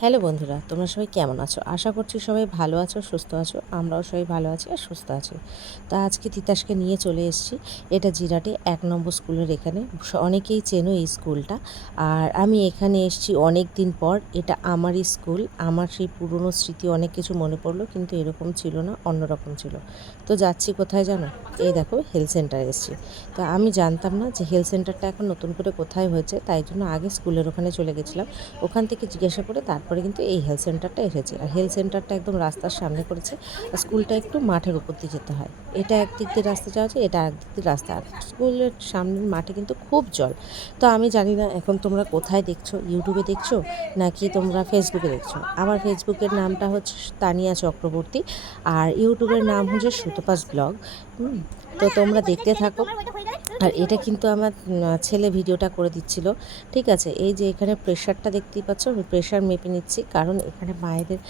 Hello বন্ধুরা, তোমরা সবাই কেমন আছো? আশা করছি সবাই ভালো আছো, সুস্থ আছো। আমরাও সবাই ভালো আছি আর সুস্থ আছি। তা আজকে তিতাসকে নিয়ে চলে এসেছি। এটা জিরাটে ১ নম্বর স্কুলের এখানে। অনেকেই চেনো এই স্কুলটা। আর আমি এখানে এসেছি অনেক দিন পর। এটা আমারই স্কুল। আমার সেই পুরনো স্মৃতি অনেক কিছু মনে পড়লো, কিন্তু এরকম ছিল না, অন্যরকম ছিল। তো যাচ্ছি কোথায় জানো? এই দেখো, হেলথ সেন্টারে এসেছি। তো আমি জানতাম না যে হেলথ সেন্টারটা এখন নতুন করে কোথায় হয়েছে, তাই জন্য আগে স্কুলের ওখানে চলে গেছিলাম। ওখান থেকে জিজ্ঞাসা করে তারপরে কিন্তু এই হেলথ সেন্টারটা এসেছি। আর হেলথ সেন্টারটা একদম রাস্তার সামনে করেছে। আর স্কুলটা একটু মাঠের উপর দিয়ে যেতে হয়। এটা একদিক দিয়ে রাস্তা যাওয়া যায়, এটা একদিক দিয়ে রাস্তা। আর স্কুলের সামনের মাঠে কিন্তু খুব জল। তো আমি জানি না এখন তোমরা কোথায় দেখছো, ইউটিউবে দেখছো নাকি তোমরা ফেসবুকে দেখছো। আমার ফেসবুকের নামটা হচ্ছে তানিয়া চক্রবর্তী, আর ইউটিউবের নাম হচ্ছে সুতপাস ব্লগ। তো তোমরা দেখতে থাকো। আর এটা কিন্তু আমার ছেলে ভিডিওটা করে দিচ্ছিল। ঠিক আছে, এই যে এখানে প্রেশারটা দেখতেই পাচ্ছ, আমি প্রেশার মেপে নিচ্ছি, কারণ এখানে মায়েদের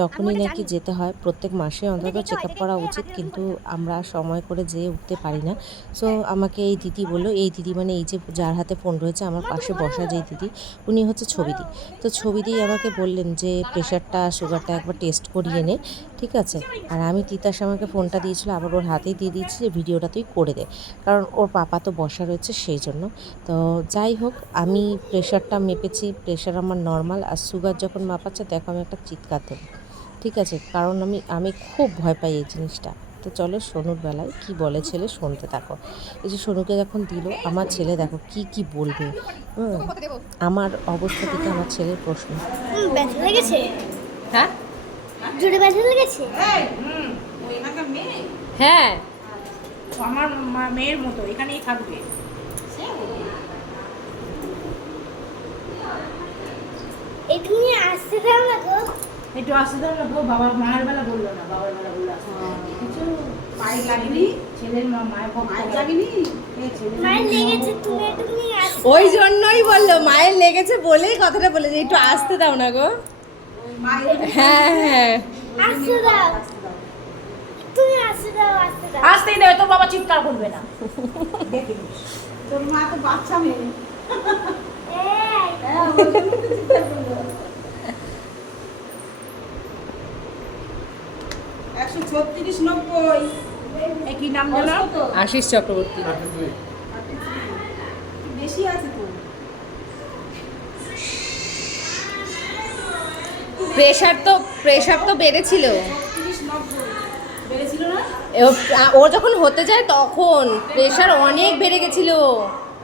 যখনই নাকি যেতে হয় প্রত্যেক মাসে অন্তত চেক আপ করা উচিত, কিন্তু আমরা সময় করে যেয়ে উঠতে পারি না। সো আমাকে এই দিদি বললো, এই দিদি মানে এই যে যার হাতে ফোন রয়েছে আমার পাশে বসা যেই দিদি, উনি হচ্ছে ছবিদি। তো ছবিদি আমাকে বললেন যে প্রেশারটা সুগারটা একবার টেস্ট করিয়ে নে। ঠিক আছে। আর আমি তিতাস আমাকে ফোনটা দিয়েছিল, আবার ওর হাতেই দিয়ে দিয়েছি যে ভিডিওটা তুই করে দে, কারণ ওর পাপা তো বসা রয়েছে সেই জন্য। তো যাই হোক, আমি প্রেশারটা মেপেছি, প্রেশার আমার নর্মাল। আর সুগার যখন মাপাচ্ছে দেখো আমি একটা চিৎকার দেবো। ঠিক আছে, কারণ আমি আমি খুব ভয় পাই এই জিনিসটা। তো চলো সোনুর বেলায় কি বলে ছেলে শুনতে থাকো। এই যে সোনুকে যখন দিল, আমার ছেলে দেখো কি কি বলবে। আমার অবস্থা থেকে আমার ছেলের প্রশ্ন। ব্যথা লেগেছে? হ্যাঁ, জোরে ব্যথা লেগেছে? হ্যাঁ। আমার মেয়ের মতো এখানেই থাকবে। একটু নিয়ে আসতে দাও না গো। একটু আসতে দাও না গো, বাবার মায়ের বেলা বললো না, বাবার বেলা বললো আসতে দাও। কিছু পায়ে লাগেনি, ছেলের মায়ের মায়ের লাগেনি, মায়ের লেগেছে, তুমি একটু নিয়ে আসতে। ওই জন্যই বললো, মায়ের লেগেছে বলেই কথাটা বলে যে একটু আসতে দাও না গো। হ্যাঁ হ্যাঁ, আসতে দাও, তুমি আসতে দাও, আসতে দাও। আসতেই দেবে, তোর বাবা চিৎকার করবে না। দেখে নিস, তোর মা তো বাচ্চা মেয়ে। এই, হ্যাঁ, ওই জন্য তো চিৎকার করলো। 136-90 কি নাম জানো? আশিস চক্রবর্তী। বেশি আছে তো। প্রেশার তো বেড়েছিল। 36-90 বেড়েছিল না? ও যখন হতে যায় তখন প্রেশার অনেক বেড়ে গেছিল।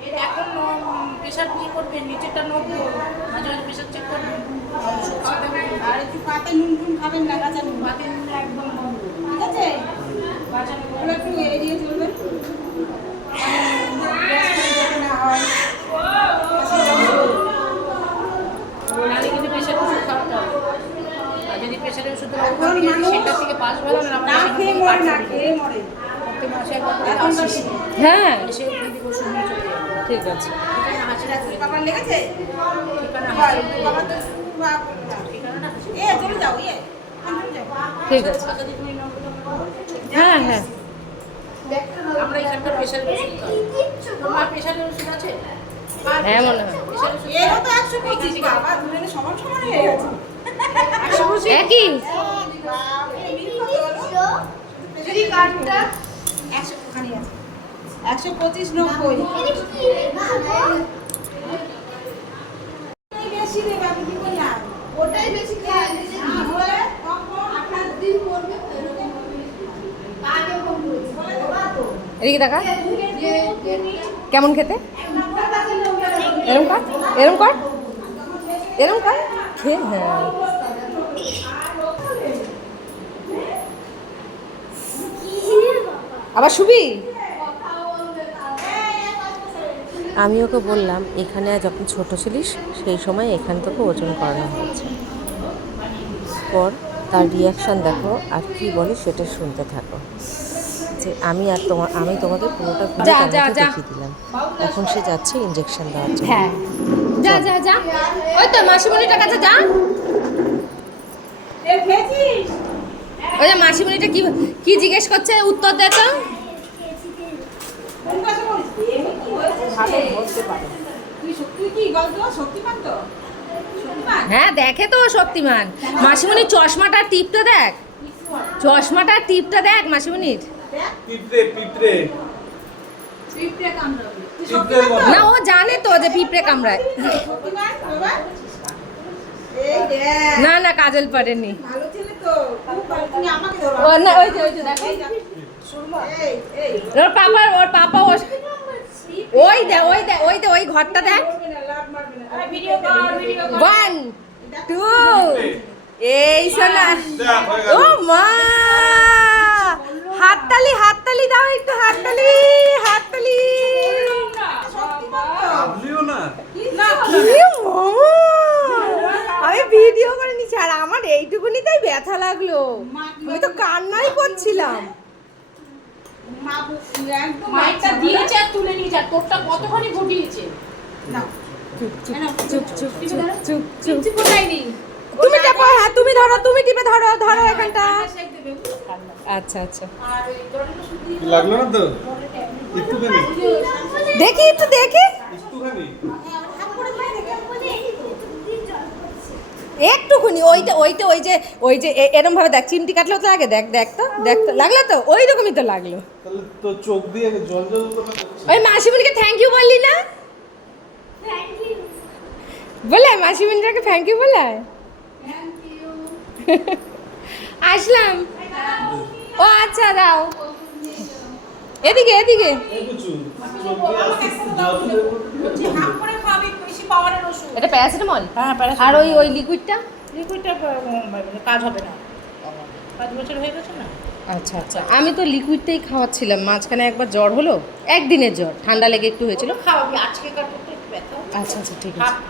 এর এখন প্রেশার নিয়ে করবেন, নিচেরটা 90, মাঝে মাঝে প্রেশার চেক করবেন। আর একটু পাতে নুন টুন খাবেন না, কাঁচা নুন, পাতে নুন একদম বন্ধ, ঠিক আছে? কাঁচা নুনগুলো একটু এড়িয়ে চলবেন। না হয় নাহলে কিন্তু প্রেশার ওষুধ খাওয়াতে হবে। আর যদি প্রেশারের ওষুধ সেটা থেকে পাস ভালো না খেয়ে মরে, না খেয়ে মরে প্রত্যেক মাসে একবার করে আসিস। হ্যাঁ, এসে ওখান থেকে ওষুধ নিয়ে চলে যাবে। ঠিক আছে। হাসি রাখলে বাবার লেগেছে? ঠিকানা হাসি বাবার তো ঠিকানাটা হাসি। চলে যাও, চলে যাও। ঠিক আছে। যদি তুমি নম্বরটা হ্যাঁ হ্যাঁ, আমরা এখানকার প্রেশারের ওষুধ খাই। তোমার প্রেশারের ওষুধ আছে? হ্যাঁ মনে হয় প্রেশারের ওষুধ এরও তো 125 বাবা, দুজনে সমান সমান হয়ে গেছে। 125 একই। যদি কার্ডটা 100 ওখানে আছে। 125-90 বেশি দেবে, আমি কি বললাম? ওটাই বেশি খাই। তাহলে তখন 8 দিন করবে। আগে কম করেছে। এদিকে দেখা, কেমন খেতে? এরম কর, এরম কর, এরম কর, খেয়ে হ্যাঁ। আবার শুবি? আমি ওকে বললাম, এখানে যখন ছোট ছিলিস সেই সময় এখান থেকে ওজন করানো হয়েছে। পর তার রিয়াকশান দেখো আর কি বলে সেটা শুনতে থাকো। যে আমি তোমাদের পুরোটা ঘুরে দেখিয়ে দিলাম। এখন সে যাচ্ছে ইঞ্জেকশন দেওয়ার জন্য। হ্যাঁ, যা যা যা, ওই তো মাসিমণিটার কাছে যা। ওই যে মাসিমণিটা কি কি জিজ্ঞেস করছে, উত্তর দে তো। ভালো বলতে পারে। তুই কি গল্প সত্যি পান তো? হ্যাঁ দেখে তো ও শক্তিমান। মাসিমণি চশমাটার টিপটা দেখ, চশমাটার টিপটা দেখ মাসিমণির। পিঁপড়ে পিঁপড়ে পিঁপড়ে কামড়াবে। পিঁপড়ের মতো। না ও জানে তো যে পিঁপড়ে কামড়ায়। শক্তিমান বাবা, এই দেখ না না কাজল পারেনি। ভালো ছেলে তো, খুব ভালো। তুমি আমাকে ধরো। ও না ওই যে দেখো সুরমা, এই এই ওর পাপা ওই ঘরটা দেখ। লাভ মারবে না। ভিডিও কর, ভিডিও কর। 1 2 এই শোনা। দেখ, হয়ে গেল। ও মা, হাততালি দাও একটু, হাততালি। কাঁদলিও না। কি মামা, আমি ভিডিও করে নিচ্ছি আর আমার এইটুকুনিতেই ব্যথা লাগলো, আমি তো কান্নাই করছিলাম। মা একদম মাইকটা দিয়েছে আর তুলে নিয়েছে আর তোরটা কতখানি ঘটিয়েছে। না। চুপ কিচ্ছু কোথায়নি। তুমি টেপো, হ্যাঁ তুমি ধরো, তুমি টিপে ধরো এখানটা। আচ্ছা আর এই জলটা শুধু লাগলো না তো একটুখানি দেখি একটু দেখি একটুখানি একটুখানি। ওইটা ওই যে এরম ভাবে দেখ, চিমটি কাটলেও তো লাগে। দেখ তো লাগলো তো, ওই রকমই তো লাগলো। তাহলে তো চোখ দিয়ে জল জল করে করছে। ওই মাসিমণিকে থ্যাংক ইউ বললি না? বলে মাসিমণিটাকে থ্যাংক ইউ বলে আসলাম। ও আচ্ছা দাও, এদিকে এই বুঝু চোখ দিয়ে আস্তে আস্তে জল দিয়ে বলছি হাফ করে খাবি, বেশি পাওয়ারের ওষুধ। এটা প্যারাসিটামল। হ্যাঁ, প্যারাসিটামল। আর ওই লিকুইডটা? লিকুইডটা কাজ হবে না। 5 বছর হয়ে গেছে না। আচ্ছা আমি তো লিকুইডটাই খাওয়াচ্ছিলাম, মাঝখানে একবার জ্বর হলো, একদিনের জ্বর, ঠান্ডা লেগে একটু হয়েছিল। খাওয়াবি, আজকে কার করতে একটু ব্যথা। আচ্ছা ঠিক হাফ আছে।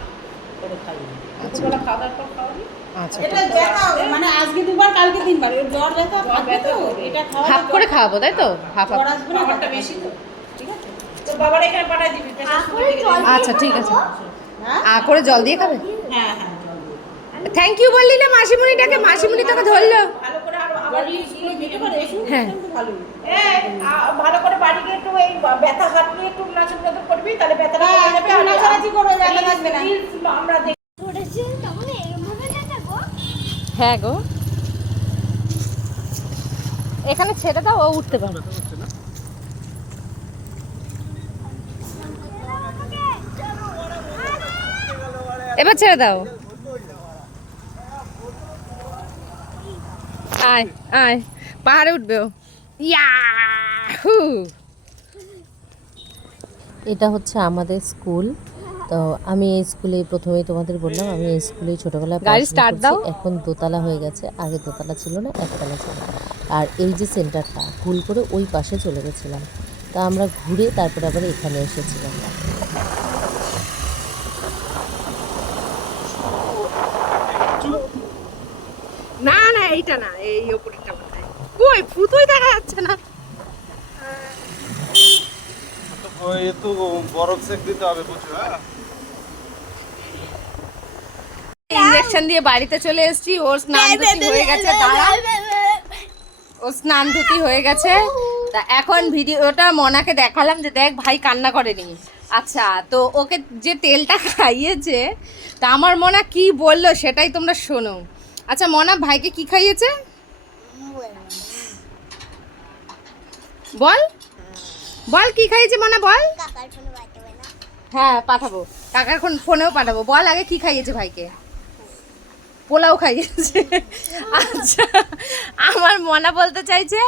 করে খাবি। দুপুরবেলা খাওয়া দাওয়ার পর খাওয়াবি। আচ্ছা এটা ব্যথা হবে, মানে আজকে 2 বার কালকে 3 বার। এর জ্বর ব্যথা থাকবে তো, এটা খাওয়া হাফ করে খাওয়াবো তাই তো? হাফ জ্বর আসবে না, খাবারটা বেশি তো। ঠিক আছে? তো বাবার এখানে পাঠাই দিবি, প্রেসার শুনে দিবি। আচ্ছা ঠিক আছে। হ্যাঁ করে জল দিয়ে খাবে? হ্যাঁ। থ্যাংক ইউ বললি না মাসিমণিটাকে? মাসিমণি তোকে ধরলো। ভালো করে আবার ইগুলো দিতে পারে, ওষুধ হ্যাঁ। কিন্তু ভালো। ভালো করে বাড়ি গিয়ে একটু এই ব্যথা হাঁটলে একটু নাচন করবি, তাহলে ব্যথাটা কমে যাবে। আর নাচানাচি করবে, ব্যথা লাগবে না। আমরা পড়েছে তখন এরকমভাবে দেখাবো। হ্যাঁ গো, এখানে ছেড়ে দাও, ও উঠতে পারবে। এবার ছেড়ে দাও। আয় পাহাড়ে উঠবে ও। ইয়াহু! এটা হচ্ছে আমাদের স্কুল। তো আমি এই স্কুলে প্রথমেই তোমাদের বললাম, আমি এই স্কুলেই ছোটোবেলায় গাড়ি পড়াশোনা start করছি। দাও। এখন দোতলা হয়ে গেছে, আগে দোতলা ছিল না, একতলা ছিল। আর এই যে সেন্টারটা ভুল করে ওই পাশে চলে গেছিলাম, তা আমরা ঘুরে তারপরে আবার এখানে এসেছিলাম। না এইটা না, এই ওপরেরটা বোধহয়। কই ফুটোই দেখা যাচ্ছে না। ওই একটু বরফ সেক দিতে হবে বুঝছো। হ্যাঁ ইনজেকশন দিয়ে বাড়িতে চলে এসেছি। ওর স্নান ধুতি হয়ে গেছে, দাঁড়া। ওর স্নান ধুতি হয়ে গেছে, তা এখন ভিডিওটা মনাকে দেখালাম যে দেখ ভাই কান্না করেনি। আচ্ছা, তো ওকে যে তেলটা খাইয়েছে, তা আমার মনা কি বললো সেটাই তোমরা শোনো। আচ্ছা মনা, ভাইকে কি খাইয়েছে বল কি খাইয়েছে মনা, বল। কাকার ফোনে পাঠাবে না। হ্যাঁ পাঠাবো, কাকার ফোনেও পাঠাবো। বল আগে কি খাইয়েছে ভাইকে? পোলাও খাইয়েছে। আচ্ছা, আমার মনা বলতে চাইছে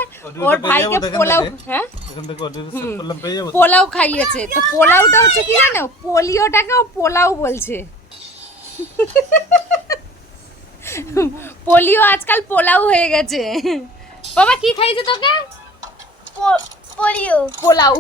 ওর ভাইকে পোলাও, হ্যাঁ এখান থেকে অর্ডার সেট করলাম, পেয়ে যাবো। পোলাও খাইয়েছে। তো পোলাওটা হচ্ছে কি জানো, পোলিওটাকে ও পোলাও বলছে। পোলিও আজকাল পোলাও হয়ে গেছে। বাবা কি খাইয়েছে তোকে? পড়িও। পোলাও।